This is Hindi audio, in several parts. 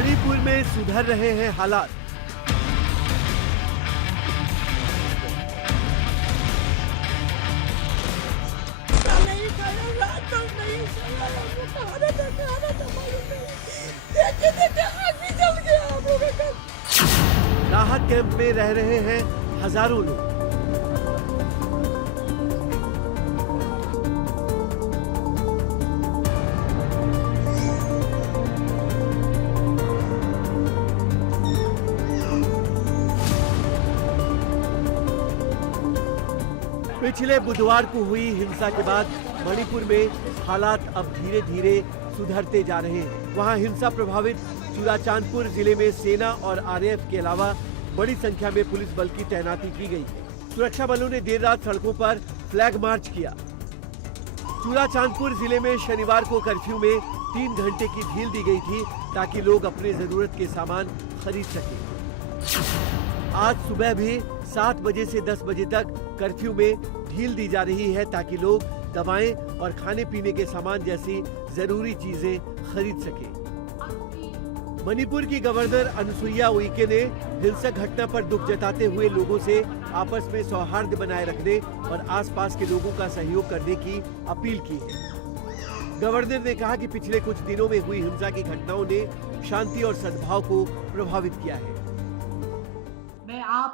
मणिपुर में सुधर रहे हैं हालात। राहत कैंप में रह रहे हैं हजारों लोग। पिछले बुधवार को हुई हिंसा के बाद मणिपुर में हालात अब धीरे धीरे सुधरते जा रहे हैं। वहां हिंसा प्रभावित चुराचांदपुर जिले में सेना और आरएएफ के अलावा बड़ी संख्या में पुलिस बल की तैनाती की गई है। सुरक्षा बलों ने देर रात सड़कों पर फ्लैग मार्च किया। चुराचांदपुर जिले में शनिवार को कर्फ्यू में 3 घंटे की ढील दी गई थी ताकि लोग अपने जरूरत के सामान खरीद सकें। आज सुबह भी 7 बजे से 10 बजे तक कर्फ्यू में ढील दी जा रही है ताकि लोग दवाएं और खाने पीने के सामान जैसी जरूरी चीजें खरीद सकें। मणिपुर की गवर्नर अनुसुईया उइके ने हिंसक घटना पर दुख जताते हुए लोगों से आपस में सौहार्द बनाए रखने और आसपास के लोगों का सहयोग करने की अपील की है। गवर्नर ने कहा कि पिछले कुछ दिनों में हुई हिंसा की घटनाओं ने शांति और सद्भाव को प्रभावित किया है। मैं आप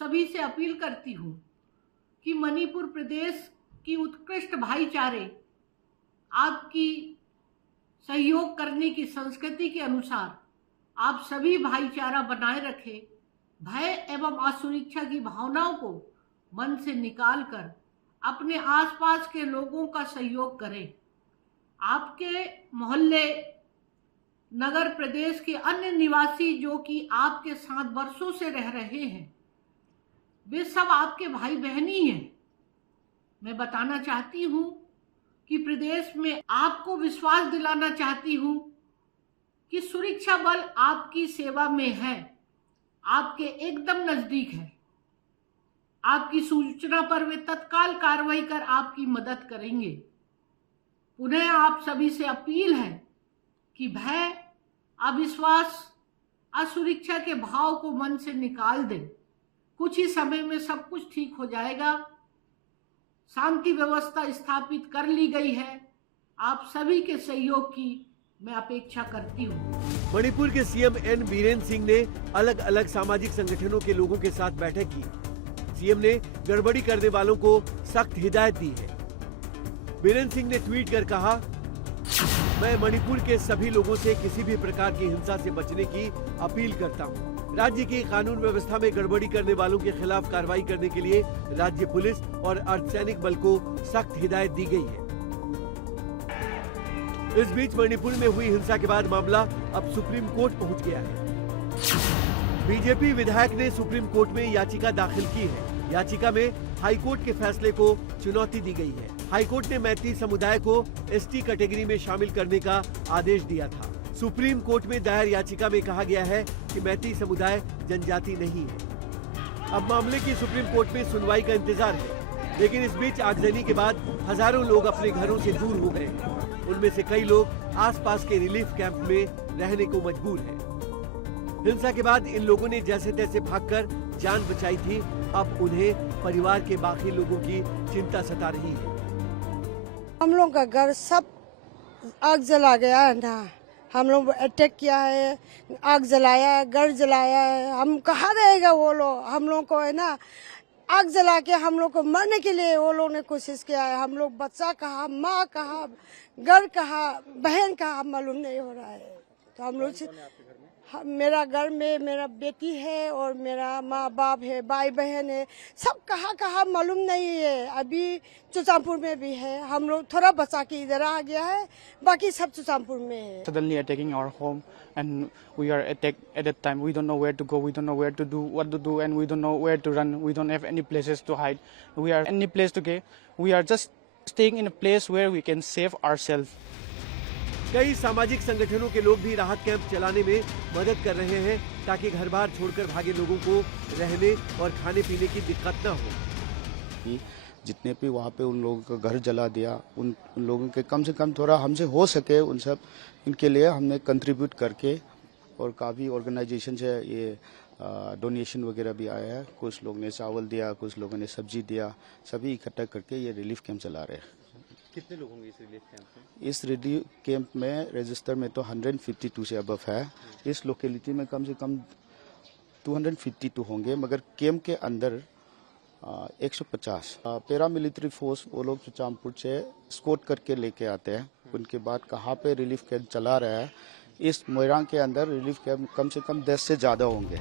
सभी से अपील करती हूँ कि मणिपुर प्रदेश की उत्कृष्ट भाईचारे, आपकी सहयोग करने की संस्कृति के अनुसार आप सभी भाईचारा बनाए रखें। भय एवं असुरक्षा की भावनाओं को मन से निकालकर अपने आसपास के लोगों का सहयोग करें। आपके मोहल्ले, नगर, प्रदेश के अन्य निवासी जो कि आपके साथ वर्षों से रह रहे हैं, वे सब आपके भाई बहन ही हैं। मैं बताना चाहती हूँ कि प्रदेश में आपको विश्वास दिलाना चाहती हूँ कि सुरक्षा बल आपकी सेवा में है, आपके एकदम नजदीक है। आपकी सूचना पर वे तत्काल कार्रवाई कर आपकी मदद करेंगे। पुनः आप सभी से अपील है कि भय, अविश्वास, असुरक्षा के भाव को मन से निकाल दें। कुछ ही समय में सब कुछ ठीक हो जाएगा। शांति व्यवस्था स्थापित कर ली गई है। आप सभी के सहयोग की मैं अपेक्षा करती हूँ। मणिपुर के सीएम एन बीरेन सिंह ने अलग अलग सामाजिक संगठनों के लोगों के साथ बैठक की। सीएम ने गड़बड़ी करने वालों को सख्त हिदायत दी है। बीरेन सिंह ने ट्वीट कर कहा, मैं मणिपुर के सभी लोगों से किसी भी प्रकार की हिंसा से बचने की अपील करता हूँ। राज्य की कानून व्यवस्था में गड़बड़ी करने वालों के खिलाफ कार्रवाई करने के लिए राज्य पुलिस और अर्धसैनिक बल को सख्त हिदायत दी गई है। इस बीच मणिपुर में हुई हिंसा के बाद मामला अब सुप्रीम कोर्ट पहुंच गया है। बीजेपी विधायक ने सुप्रीम कोर्ट में याचिका दाखिल की है। याचिका में हाईकोर्ट के फैसले को चुनौती दी गई है। हाईकोर्ट ने मैती समुदाय को एसटी कैटेगरी में शामिल करने का आदेश दिया था। सुप्रीम कोर्ट में दायर याचिका में कहा गया है कि मैती समुदाय जनजाति नहीं है। अब मामले की सुप्रीम कोर्ट में सुनवाई का इंतजार है, लेकिन इस बीच आगजनी के बाद हजारों लोग अपने घरों से दूर हो गए हैं। उनमें से कई लोग आसपास के रिलीफ कैंप में रहने को मजबूर हैं। हिंसा के बाद इन लोगों ने जैसे तैसे भागकर जान बचाई थी। अब उन्हें परिवार के बाकी लोगों की चिंता सता रही है। हम लोग का घर सब आग जला गया है ना। हम लोग अटैक किया है, आग जलाया है, घर जलाया है। हम कहाँ रहेगा वो लोग? हम लोग को है ना आग जला के हम लोग को मरने के लिए वो लोग ने कोशिश किया है। हम लोग बच्चा कहाँ, माँ कहाँ, घर कहाँ, बहन कहाँ, मालूम नहीं हो रहा है। तो हम लोग मेरा घर में मेरा बेटी है और मेरा माँ बाप है, भाई बहन है, सब कहाँ कहाँ मालूम नहीं है। अभी चुचामपुर में भी है। हम लोग थोड़ा बचा के इधर आ गया है, बाकी सब चुचामपुर में है। Suddenly attacking our home and we are attacked at that time. We don't know where to go, we don't know where to do, what to do, and we don't know where to run. We don't have any places to hide. We are any place to go. We are just staying in a place where we can save ourselves. कई सामाजिक संगठनों के लोग भी राहत कैंप चलाने में मदद कर रहे हैं ताकि घर बार छोड़कर भागे लोगों को रहने और खाने पीने की दिक्कत न हो। जितने भी वहाँ पे उन लोगों का घर जला दिया, उन लोगों के कम से कम थोड़ा हमसे हो सके उन सब इनके लिए हमने कंट्रीब्यूट करके और काफ़ी ऑर्गेनाइजेशन से ये डोनेशन वगैरह भी आया है। कुछ लोग ने चावल दिया, कुछ लोगों ने सब्जी दिया, सभी इकट्ठा करके ये रिलीफ कैंप चला रहे हैं। कितने लोग होंगे इस रिलीफ कैंप में? इस रिलीफ कैंप में रजिस्टर में तो 152 से अबव है। इस लोकेलिटी में कम से कम 252 होंगे, मगर कैंप के अंदर 150 पैरामिलिट्री फोर्स वो लोग सुचामपुर से स्कॉट करके लेके आते हैं। उनके बाद कहाँ पे रिलीफ कैंप चला रहा है, इस मोइरांग के अंदर रिलीफ कैंप कम से कम 10 से ज़्यादा होंगे।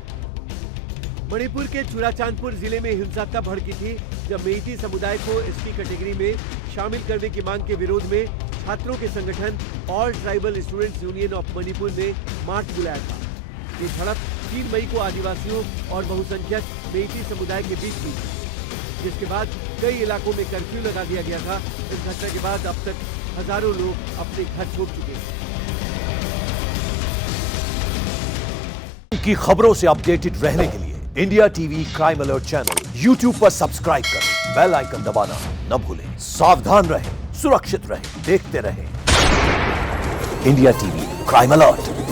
मणिपुर के चुराचांदपुर जिले में हिंसा तब भड़की थी जब मेइती समुदाय को एसटी कैटेगरी में शामिल करने की मांग के विरोध में छात्रों के संगठन all tribal students union of Manipur ने मार्च बुलाया था। ये झड़प 3 मई को आदिवासियों और बहुसंख्यक मेइती समुदाय के बीच हुई, जिसके बाद कई इलाकों में कर्फ्यू लगा दिया गया था। इस घटना के बाद अब तक हजारों लोग अपने घर छोड़ चुके हैं। की खबरों से अपडेटेड रहने के लिए India TV crime alert channel YouTube पर सब्सक्राइब करें, बेल आइकन दबाना न भूलें। सावधान रहें, सुरक्षित रहें, देखते रहें इंडिया टीवी क्राइम अलर्ट।